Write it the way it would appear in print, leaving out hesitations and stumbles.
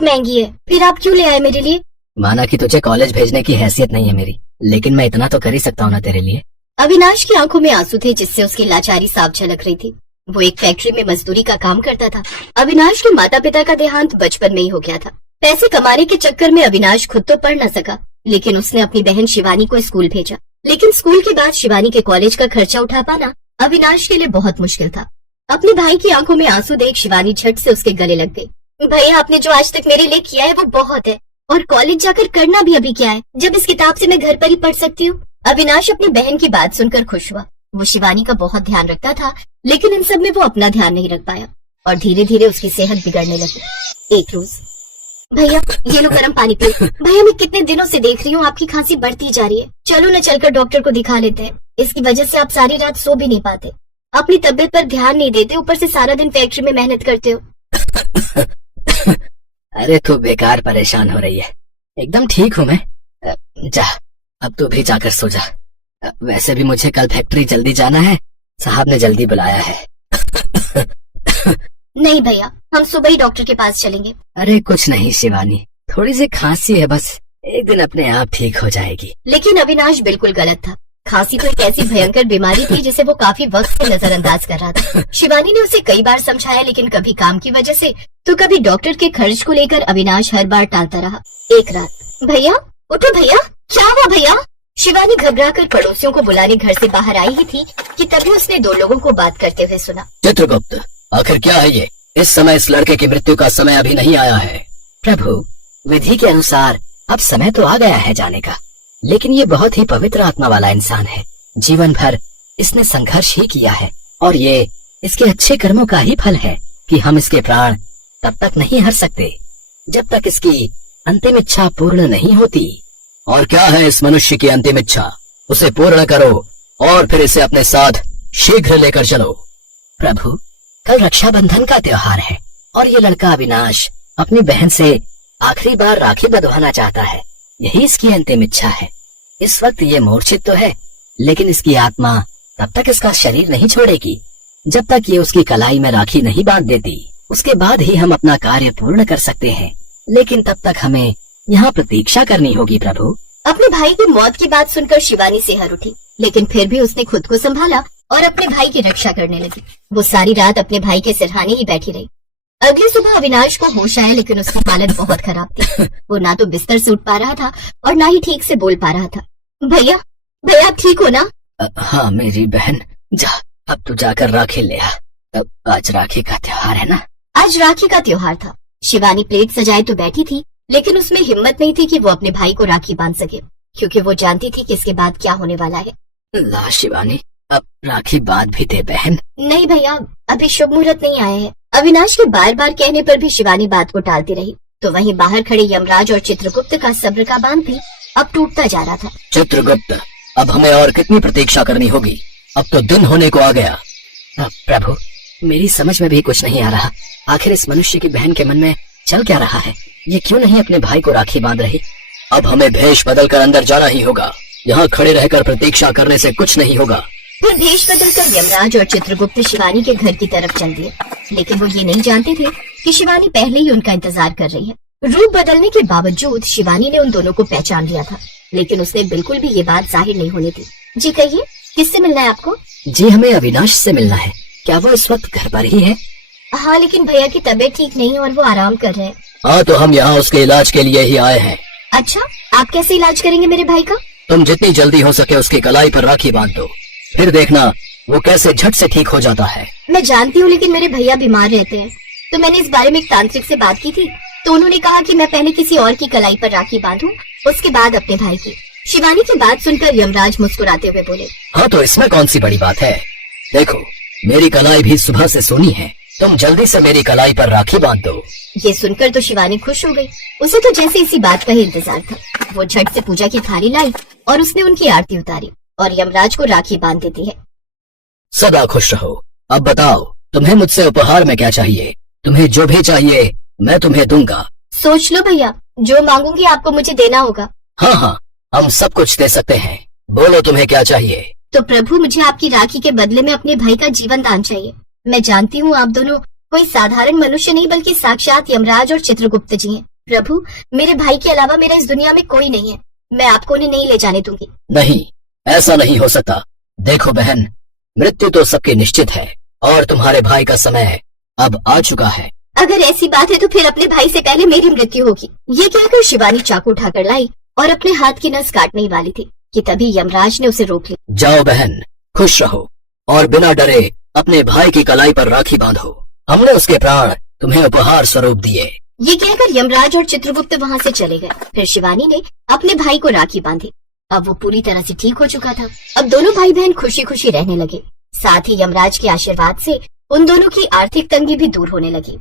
बहुत महंगी है, फिर आप क्यों ले आए मेरे लिए? माना कि तुझे कॉलेज भेजने की हैसियत नहीं है मेरी, लेकिन मैं इतना तो कर ही सकता हूँ ना तेरे लिए। अविनाश की आंखों में आंसू थे जिससे उसकी लाचारी साफ झलक रही थी। वो एक फैक्ट्री में मजदूरी का काम करता था। अविनाश के माता पिता का देहांत बचपन में ही हो गया था। पैसे कमाने के चक्कर में अविनाश खुद तो पढ़ न सका, लेकिन उसने अपनी बहन शिवानी को स्कूल भेजा। लेकिन स्कूल के बाद शिवानी के कॉलेज का खर्चा उठा पाना अविनाश के लिए बहुत मुश्किल था। अपने भाई की आंखों में आंसू देख शिवानी झट से उसके गले लग गई। भैया, आपने जो आज तक मेरे लिए किया है वो बहुत है, और कॉलेज जाकर करना भी अभी क्या है, जब इस किताब से मैं घर पर ही पढ़ सकती हूँ। अविनाश अपनी बहन की बात सुनकर खुश हुआ। वो शिवानी का बहुत ध्यान रखता था, लेकिन इन सब में वो अपना ध्यान नहीं रख पाया और धीरे धीरे उसकी सेहत बिगड़ने लगी। एक रोज, भैया ये लो गर्म पानी पियो। भैया, मैं कितने दिनों से देख रही हूँ आपकी खांसी बढ़ती जा रही है, चलो न चलकर डॉक्टर को दिखा लेते हैं। इसकी वजह से आप सारी रात सो भी नहीं पाते, अपनी तबीयत पर ध्यान नहीं देते, ऊपर से सारा दिन फैक्ट्री में मेहनत करते हो। अरे तू बेकार परेशान हो रही है, एकदम ठीक हूँ मैं। जा, अब तू भी जाकर सो जा। वैसे भी मुझे कल फैक्ट्री जल्दी जाना है, साहब ने जल्दी बुलाया है। नहीं भैया, हम सुबह ही डॉक्टर के पास चलेंगे। अरे कुछ नहीं शिवानी, थोड़ी सी खांसी है बस, एक दिन अपने आप ठीक हो जाएगी। लेकिन अविनाश बिल्कुल गलत था। खांसी तो एक ऐसी भयंकर बीमारी थी जिसे वो काफी वक्त से नजरअंदाज कर रहा था। शिवानी ने उसे कई बार समझाया, लेकिन कभी काम की वजह से तो कभी डॉक्टर के खर्च को लेकर अविनाश हर बार टालता रहा। एक रात, भैया उठो भैया, क्या हुआ भैया? शिवानी घबराकर पड़ोसियों को बुलाने घर से बाहर आई ही थी कि तभी उसने दो लोगों को बात करते हुए सुना। चित्रगुप्त, आखिर क्या है ये? इस समय इस लड़के की मृत्यु का समय अभी नहीं आया है। प्रभु, विधि के अनुसार अब समय तो आ गया है जाने का, लेकिन ये बहुत ही पवित्र आत्मा वाला इंसान है। जीवन भर इसने संघर्ष ही किया है, और ये इसके अच्छे कर्मों का ही फल है कि हम इसके प्राण तब तक नहीं हर सकते जब तक इसकी अंतिम इच्छा पूर्ण नहीं होती। और क्या है इस मनुष्य की अंतिम इच्छा? उसे पूर्ण करो और फिर इसे अपने साथ शीघ्र लेकर चलो। प्रभु, कल रक्षाबंधन का त्योहार है और ये लड़का अविनाश अपनी बहन से आखिरी बार राखी बंधवाना चाहता है, यही इसकी अंतिम इच्छा है। इस वक्त ये मूर्छित तो है, लेकिन इसकी आत्मा तब तक इसका शरीर नहीं छोड़ेगी जब तक ये उसकी कलाई में राखी नहीं बांध देती। उसके बाद ही हम अपना कार्य पूर्ण कर सकते हैं, लेकिन तब तक हमें यहाँ प्रतीक्षा करनी होगी। प्रभु, अपने भाई की मौत की बात सुनकर शिवानी सिहर उठी, लेकिन फिर भी उसने खुद को संभाला और अपने भाई की रक्षा करने लगी। वो सारी रात अपने भाई के सिरहाने ही बैठी रही। अगली सुबह अविनाश को होश आया, लेकिन उसकी हालत बहुत खराब थी। वो ना तो बिस्तर से उठ पा रहा था और ना ही ठीक से बोल पा रहा था। भैया, भैया आप ठीक हो ना? हाँ मेरी बहन, जा अब तू जाकर राखी ले आ। आज राखी का त्योहार है ना? आज राखी का त्योहार था। शिवानी प्लेट सजाए तो बैठी थी, लेकिन उसमें हिम्मत नहीं थी कि वो अपने भाई को राखी बांध सके, क्योंकि वो जानती थी कि इसके बाद क्या होने वाला है। ला शिवानी, अब राखी बांध भी दे बहन। नहीं भैया, अभी शुभ मुहूर्त नहीं आया है। अविनाश के बार बार कहने पर भी शिवानी बात को टालती रही। तो वहीं बाहर खड़े यमराज और चित्रगुप्त का सब्र का बांध भी अब टूटता जा रहा था। चित्रगुप्त, अब हमें और कितनी प्रतीक्षा करनी होगी? अब तो दिन होने को आ गया। प्रभु, मेरी समझ में भी कुछ नहीं आ रहा, आखिर इस मनुष्य की बहन के मन में चल क्या रहा है? ये क्यों नहीं अपने भाई को राखी बांध रही? अब हमें भेष बदलकर अंदर जाना ही होगा, यहाँ खड़े रहकर प्रतीक्षा करने से कुछ नहीं होगा। फिर भेष बदलकर यमराज और चित्रगुप्त शिवानी के घर की तरफ चल दिए, लेकिन वो ये नहीं जानते थे कि शिवानी पहले ही उनका इंतजार कर रही है। रूप बदलने के बावजूद शिवानी ने उन दोनों को पहचान लिया था, लेकिन उसने बिल्कुल भी ये बात जाहिर नहीं होनी थी। जी कहिए, किससे मिलना है आपको? जी हमें अविनाश से मिलना है। क्या वो इस वक्त घर पर ही है? हाँ, लेकिन भैया की तबीयत ठीक नहीं है और वो आराम कर रहे हैं। हाँ, तो हम यहाँ उसके इलाज के लिए ही आए हैं। अच्छा, आप कैसे इलाज करेंगे मेरे भाई का? तुम जितनी जल्दी हो सके उसकी कलाई पर राखी बांध दो, फिर देखना वो कैसे झट से ठीक हो जाता है। मैं जानती हूँ, लेकिन मेरे भैया बीमार रहते हैं, तो मैंने इस बारे में एक तांत्रिक से बात की थी, तो उन्होंने कहा कि मैं पहले किसी और की कलाई पर राखी बांधूं, उसके बाद अपने भाई की। शिवानी की बात सुनकर यमराज मुस्कुराते हुए बोले, हाँ तो इसमें कौन सी बड़ी बात है? देखो, मेरी कलाई भी सुबह से सूनी है, तुम जल्दी से मेरी कलाई पर राखी बांध दो। ये सुनकर तो शिवानी खुश हो गई। उसे तो जैसे इसी बात का ही इंतजार था। वो झट से पूजा की थाली लाई और उसने उनकी आरती उतारी और यमराज को राखी बांध देती है। सदा खुश रहो। अब बताओ, तुम्हें मुझसे उपहार में क्या चाहिए? तुम्हें जो भी चाहिए मैं तुम्हें दूंगा। सोच लो भैया, जो मांगूंगी आपको मुझे देना होगा। हाँ हाँ, हम सब कुछ दे सकते हैं, बोलो तुम्हें क्या चाहिए? तो प्रभु, मुझे आपकी राखी के बदले में अपने भाई का जीवन दान चाहिए। मैं जानती हूँ आप दोनों कोई साधारण मनुष्य नहीं बल्कि साक्षात यमराज और चित्रगुप्त जी हैं। प्रभु, मेरे भाई के अलावा मेरा इस दुनिया में कोई नहीं है। मैं आपको उन्हें नहीं ले जाने दूंगी। नहीं, ऐसा नहीं हो सकता। देखो बहन, मृत्यु तो सबकी निश्चित है और तुम्हारे भाई का समय अब आ चुका है। अगर ऐसी बात है तो फिर अपने भाई से पहले मेरी मृत्यु होगी। ये कहकर शिवानी चाकू उठाकर लाई और अपने हाथ की नस काटने ही वाली थी कि तभी यमराज ने उसे रोक लिया। जाओ बहन, खुश रहो और बिना डरे अपने भाई की कलाई पर राखी बांधो। हमने उसके प्राण तुम्हें उपहार स्वरूप दिए। ये कहकर यमराज और चित्रगुप्त वहाँ से चले गए। फिर शिवानी ने अपने भाई को राखी बांधी। अब वो पूरी तरह से ठीक हो चुका था। अब दोनों भाई बहन खुशी खुशी रहने लगे। साथ ही यमराज के आशीर्वाद से उन दोनों की आर्थिक तंगी भी दूर होने लगी।